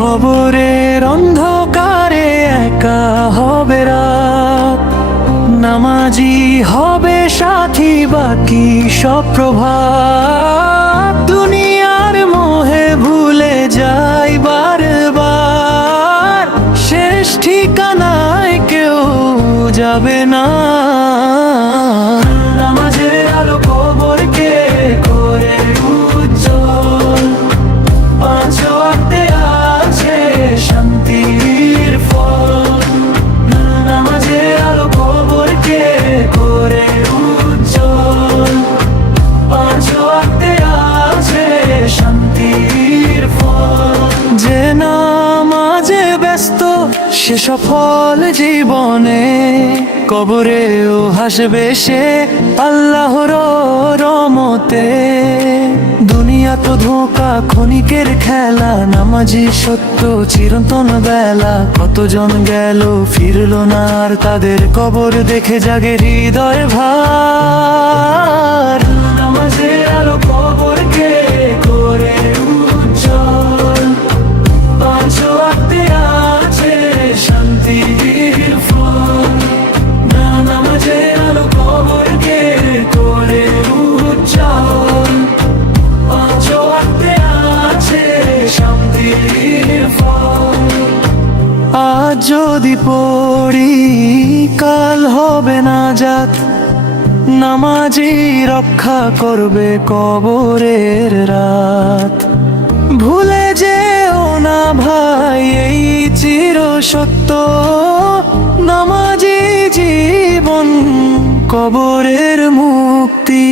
কবরের অন্ধকারে একা হবে রাত, নামাজি হবে সাথী বাকি সব প্রভাত। দুনিয়ার মোহে ভুলে যাই বারবার, শেষ ঠিকানায় কেউ যাবে না। নামাজের আলো কবরকে করে উজ্জ্বল, পাঁচ ওয়াক্তে আছে শান্তির ফল। নামাজের আলো কবরকে করে উজ্জ্বল, পাঁচ ওয়াক্তে আছে শান্তির ফল। যে নামাজে ব্যস্ত সে সফল জীবনে, কবরেও হাসবে সে আল্লাহর রহমতে। দুনিয়া তো ধোঁকা ক্ষণিকের খেলা, নামাজি সত্য চিরন্তন বেলা। কতজন গেল ফিরলো না আর, তাদের কবর দেখে জাগে হৃদয় ভার। নামাজের আলো কবরকে করে উজ্জ্বল, পাঁচ ওয়াক্তে আছে শান্তির ফল। নামাজের আলো কবরকে করে উজ্জ্বল, পাঁচ ওয়াক্তে আছে শান্তির ফল। আজ যদি পড়ি কাল হবে না জাত, নামাজি রক্ষা করবে কবরের রাত। ভুলে যেও না ভাই এই চির সত্য, নামাজি জীবন কবরের মুক্তি।